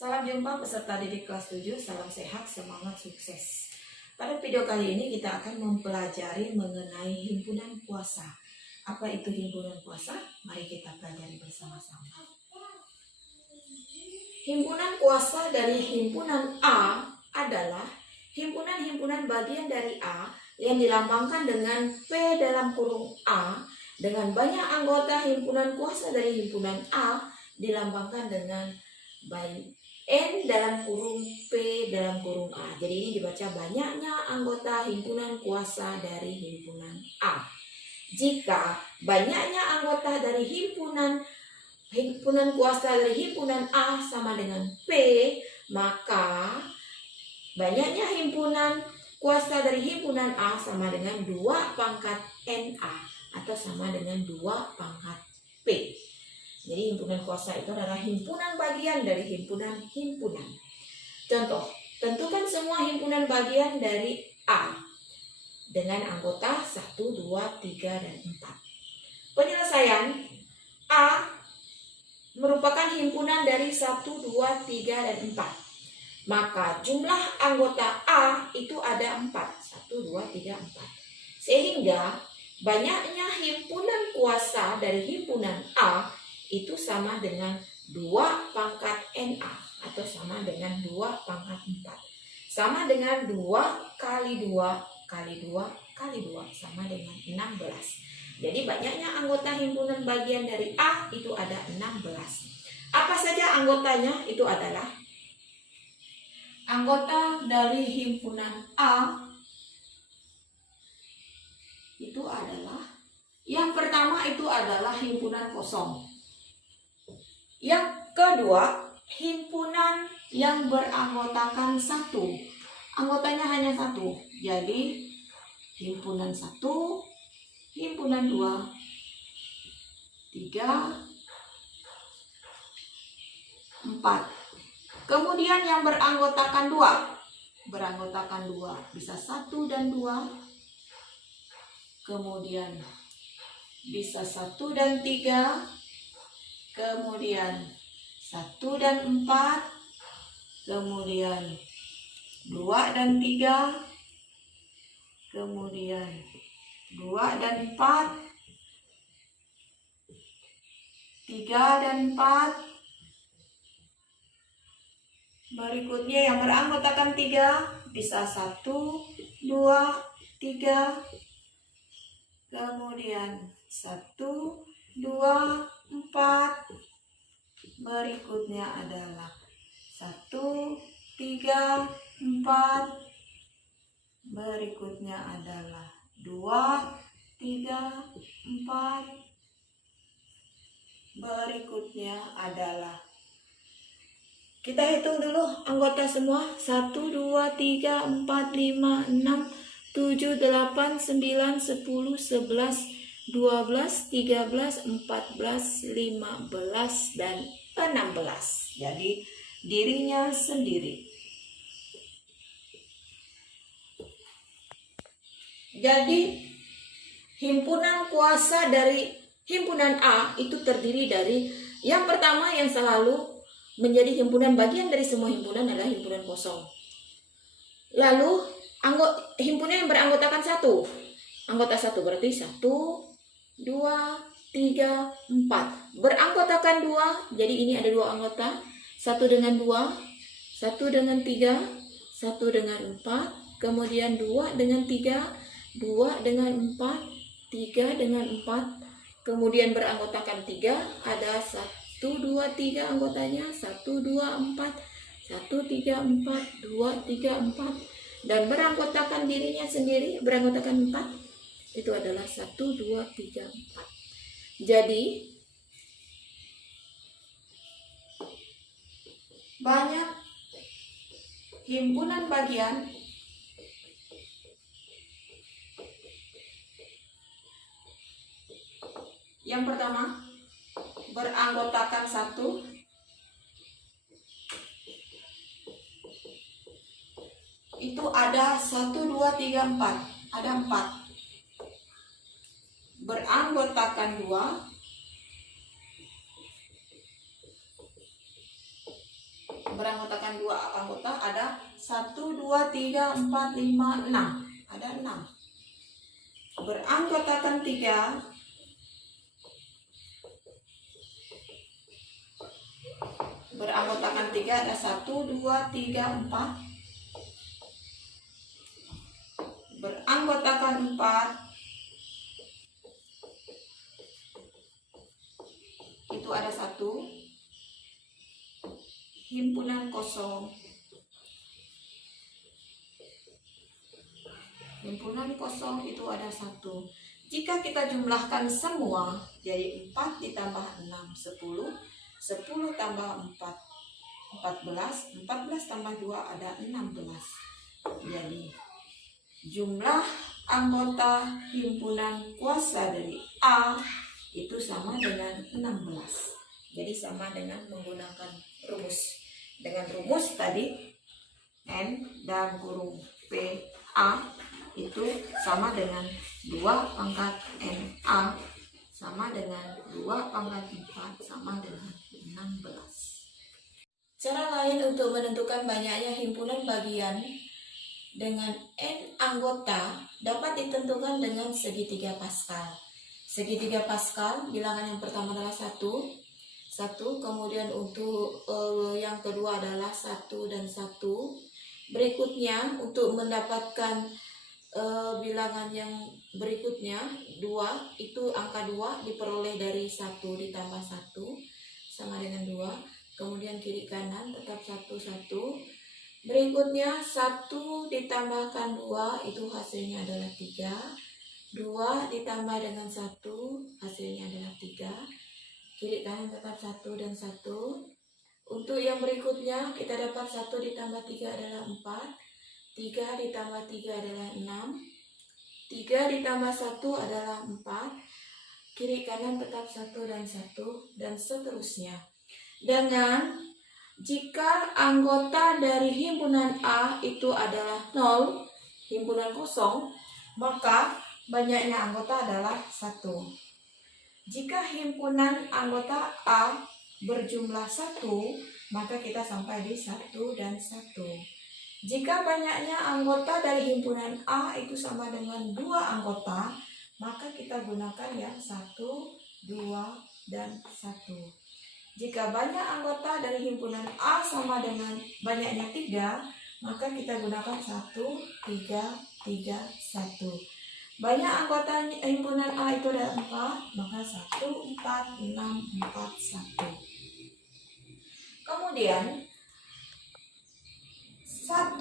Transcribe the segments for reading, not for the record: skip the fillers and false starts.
Salam jumpa peserta didik kelas 7, salam sehat, semangat, sukses. Pada video kali ini kita akan mempelajari mengenai himpunan kuasa. Apa itu himpunan kuasa? Mari kita pelajari bersama-sama. Himpunan kuasa dari himpunan A adalah himpunan-himpunan bagian dari A yang dilambangkan dengan P dalam kurung A dengan banyak anggota. Himpunan kuasa dari himpunan A dilambangkan dengan baik N dalam kurung P dalam kurung A. Jadi ini dibaca banyaknya anggota himpunan kuasa dari himpunan A. Jika banyaknya anggota dari himpunan kuasa dari himpunan A sama dengan P, maka banyaknya himpunan kuasa dari himpunan A sama dengan 2 pangkat NA atau sama dengan 2 pangkat P. Jadi himpunan kuasa itu adalah himpunan bagian dari himpunan-himpunan. Contoh, tentukan semua himpunan bagian dari A dengan anggota 1, 2, 3, dan 4. Penyelesaian A merupakan himpunan dari 1, 2, 3, dan 4. Maka jumlah anggota A itu ada 4. 1, 2, 3, 4. Sehingga banyaknya himpunan kuasa dari himpunan A itu sama dengan 2 pangkat NA atau sama dengan 2 pangkat 4. Sama dengan 2 kali 2 kali 2 kali 2 sama dengan 16. Jadi banyaknya anggota himpunan bagian dari A itu ada 16. Apa saja anggotanya? Itu adalah anggota dari himpunan A itu adalah, yang pertama itu adalah himpunan kosong. Yang kedua, himpunan yang beranggotakan 1. Anggotanya hanya 1. Jadi himpunan 1, himpunan 2, 3, 4. Kemudian yang beranggotakan 2. Beranggotakan 2 bisa 1 dan 2. Kemudian bisa 1 dan 3. Kemudian 1 dan 4, kemudian 2 dan 3, kemudian 2 dan 4, 3 dan 4. Berikutnya yang beranggotakan 3 bisa 1, 2, 3, kemudian 1, 2, 4. Berikutnya adalah 1, 3, 4. Berikutnya adalah 2, 3, 4. Berikutnya adalah, kita hitung dulu anggota semua. 1, 2, 3, 4, 5, 6, 7, 8, 9, 10, 11, 12, 13, 14, 15, dan 16. Jadi dirinya sendiri. Jadi himpunan kuasa dari himpunan A itu terdiri dari, yang pertama yang selalu menjadi himpunan bagian dari semua himpunan adalah himpunan kosong. Lalu himpunan yang beranggotakan 1. Anggota 1 berarti 1, 2, 3, 4. Beranggotakan 2, jadi ini ada 2 anggota. 1 dengan 2, 1 dengan 3, 1 dengan 4, kemudian 2 dengan 3, 2 dengan 4, 3 dengan 4. Kemudian beranggotakan 3, ada 1, 2, 3 anggotanya. 1, 2, 4, 1, 3, 4, 2, 3, 4. Dan beranggotakan dirinya sendiri, beranggotakan 4. Itu adalah 1, 2, 3, 4. Jadi banyak himpunan bagian yang pertama beranggotakan 1. Itu ada 1, 2, 3, 4. Ada 4. Beranggotakan 2, beranggotakan 2 anggota ada 1, 2, 3, 4, 5, 6. Ada 6. Beranggotakan 3 ada 1, 2, 3, 4. Beranggotakan 4 itu ada 1. Himpunan kosong. Himpunan kosong itu ada 1. Jika kita jumlahkan semua, jadi 4 ditambah 6, 10. 10 tambah 4, 14. 14 tambah 2 ada 16. Jadi jumlah anggota himpunan kuasa dari A itu sama dengan 16. Jadi sama dengan menggunakan rumus. Dengan rumus tadi N dan kurung P A itu sama dengan 2 pangkat NA sama dengan 2 pangkat 4 sama dengan 16. Cara lain untuk menentukan banyaknya himpunan bagian dengan N anggota dapat ditentukan dengan segitiga Pascal. Segitiga Pascal, bilangan yang pertama adalah 1, kemudian untuk yang kedua adalah 1 dan 1. Berikutnya untuk mendapatkan bilangan yang berikutnya 2, itu angka 2 diperoleh dari 1 ditambah 1 sama dengan 2. Kemudian kiri kanan tetap 1, 1. Berikutnya 1 ditambahkan 2 itu hasilnya adalah 3. 2 ditambah dengan 1 hasilnya adalah 3. Kiri kanan tetap 1 dan 1. Untuk yang berikutnya kita dapat 1 ditambah 3 adalah 4. 3 ditambah 3 adalah 6. 3 ditambah 1 adalah 4. Kiri kanan tetap 1 dan 1 dan seterusnya. Dengan jika anggota dari himpunan A itu adalah 0, himpunan kosong, maka banyaknya anggota adalah 1. Jika himpunan anggota A berjumlah 1, maka kita sampai di 1 dan 1. Jika banyaknya anggota dari himpunan A itu sama dengan 2 anggota, maka kita gunakan yang 1, 2, dan 1. Jika banyak anggota dari himpunan A sama dengan banyaknya 3, maka kita gunakan 1, 3, 3, 1. Banyak anggota himpunan A itu ada 4, maka 1, 4, 6, 4, 1. Kemudian 1,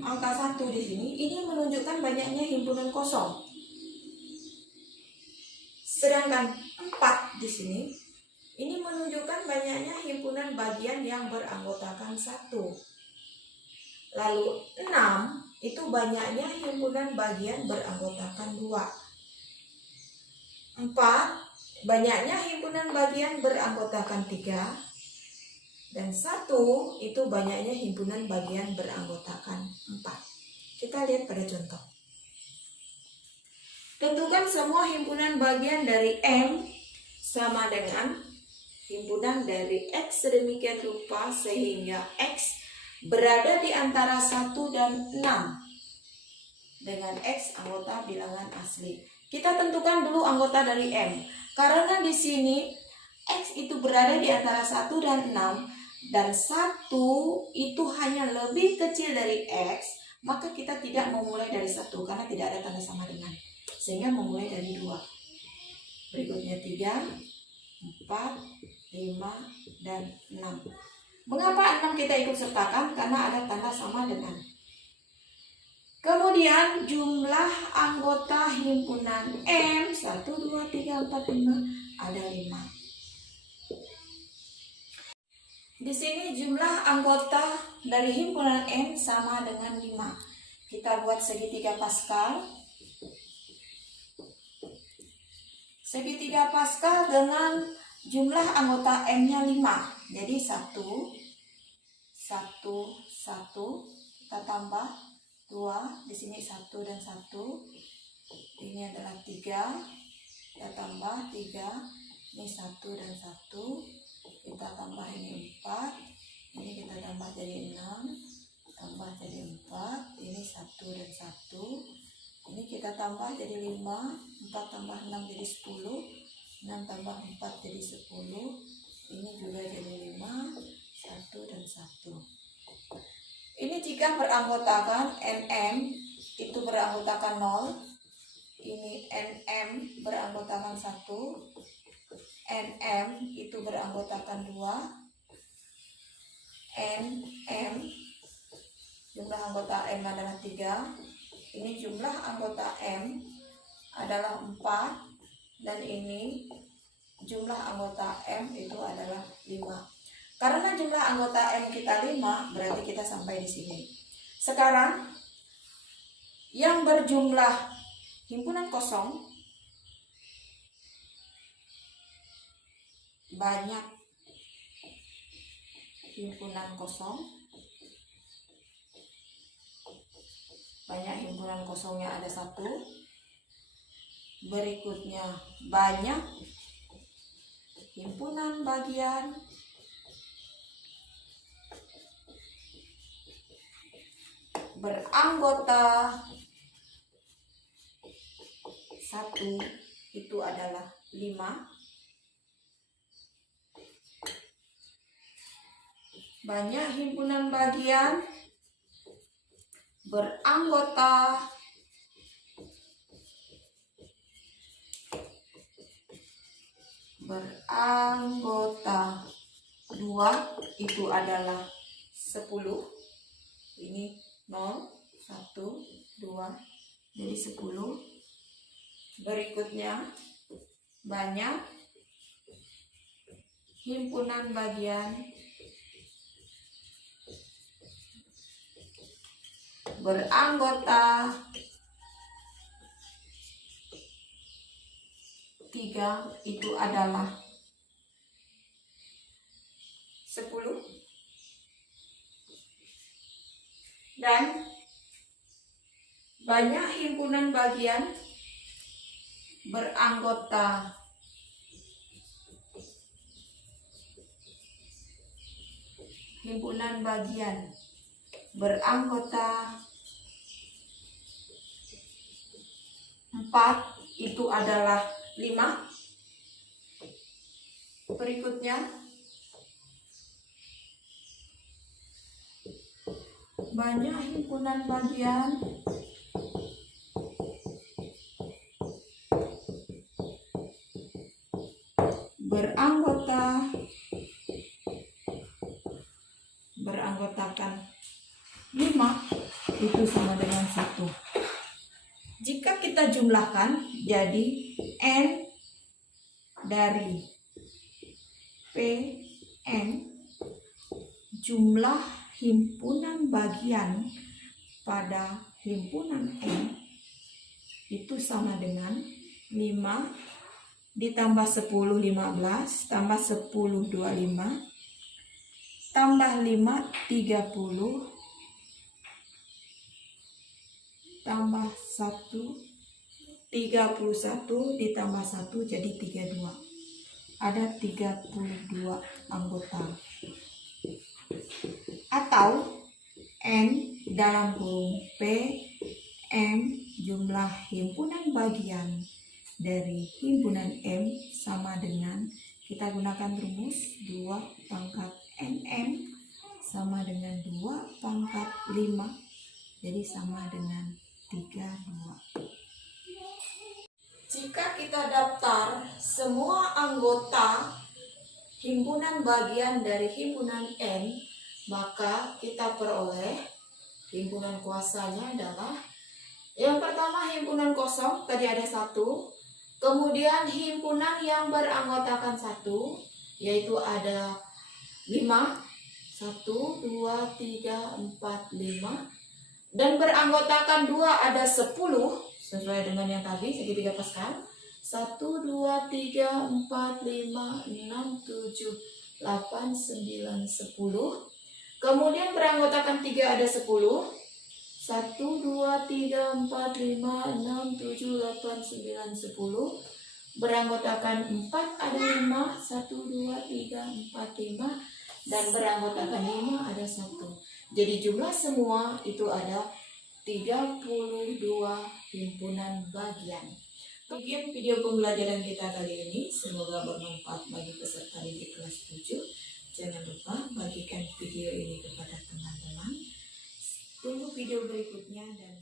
angka 1 di sini, ini menunjukkan banyaknya himpunan kosong. Sedangkan 4 di sini, ini menunjukkan banyaknya himpunan bagian yang beranggotakan 1. Lalu 6 itu banyaknya himpunan bagian beranggotakan 2. 4 banyaknya himpunan bagian beranggotakan 3. Dan 1 itu banyaknya himpunan bagian beranggotakan 4. Kita lihat pada contoh. Tentukan semua himpunan bagian dari M sama dengan himpunan dari X sedemikian rupa sehingga X berada di antara 1 dan 6 dengan X anggota bilangan asli. Kita tentukan dulu anggota dari M. Karena di sini X itu berada di antara 1 dan 6 dan 1 itu hanya lebih kecil dari X, maka kita tidak memulai dari 1 karena tidak ada tanda sama dengan. Sehingga memulai dari 2. Berikutnya 3, 4, 5, dan 6. Mengapa 6 kita ikut sertakan? Karena ada tanda sama dengan. Kemudian jumlah anggota himpunan M 1, 2, 3, 4, 5 ada 5. Di sini jumlah anggota dari himpunan M sama dengan 5. Kita buat segitiga Pascal. Segitiga Pascal dengan jumlah anggota M-nya 5. Jadi 1, 1, 1. Kita tambah 2. Di sini 1 dan 1. Ini adalah 3. Kita tambah 3. Ini 1 dan 1. Kita tambah ini 4. Ini kita tambah jadi 6, tambah jadi 4, ini 1 dan 1. Ini kita tambah jadi 5, 4 tambah 6 jadi 10, 6 tambah 4 jadi 10. Ini juga jadi 5, 1 dan 1. Ini jika beranggotakan NM itu beranggotakan 0. Ini NM beranggotakan 1. NM itu beranggotakan 2. NM jumlah anggota M adalah 3. Ini jumlah anggota M adalah 4. Dan ini jumlah anggota M itu adalah 5. Karena jumlah anggota M kita 5, berarti kita sampai di sini. Sekarang yang berjumlah himpunan kosong banyak himpunan kosong. Banyak himpunan kosongnya ada 1. Berikutnya banyak himpunan bagian. Beranggota 1 itu adalah 5. Banyak himpunan bagian beranggota 2 itu adalah 10. Ini 0, 1, 2 jadi 10. Berikutnya banyak himpunan bagian beranggota 3 itu adalah 10. Dan banyak himpunan bagian beranggota 4 itu adalah 5. Berikutnya banyak himpunan bagian beranggotakan 5 itu sama dengan 1. Jika kita jumlahkan jadi N dari PN, jumlah himpunan bagian pada himpunan N itu sama dengan 5 ditambah 10 15 tambah 10 25 tambah 5 30 tambah 1 31 ditambah 1 jadi 32. Ada 32 anggota. Atau N dalam kurung P M jumlah himpunan bagian dari himpunan M sama dengan, kita gunakan rumus 2 pangkat NM sama dengan 2 pangkat 5, jadi sama dengan 32. Jika kita daftar semua anggota himpunan bagian dari himpunan N, maka kita peroleh himpunan kuasanya adalah yang pertama himpunan kosong, tadi ada 1. Kemudian himpunan yang beranggotakan 1, yaitu ada 5. 1, 2, 3, 4, 5. Dan beranggotakan 2 ada 10, sesuai dengan yang tadi, segitiga Pascal. 1, 2, 3, 4, 5, 6, 7, 8, 9, 10. Kemudian beranggotakan 3 ada 10. 1, 2, 3, 4, 5, 6, 7, 8, 9, 10. Beranggotakan 4 ada 5. 1, 2, 3, 4, 5. dan beranggotakan 5 ada 1. Jadi jumlah semua itu ada 32 himpunan bagian. Demikian video pembelajaran kita kali ini, semoga bermanfaat bagi peserta didik kelas 7. Jangan lupa bagikan video ini kepada teman-teman. Tunggu video berikutnya dan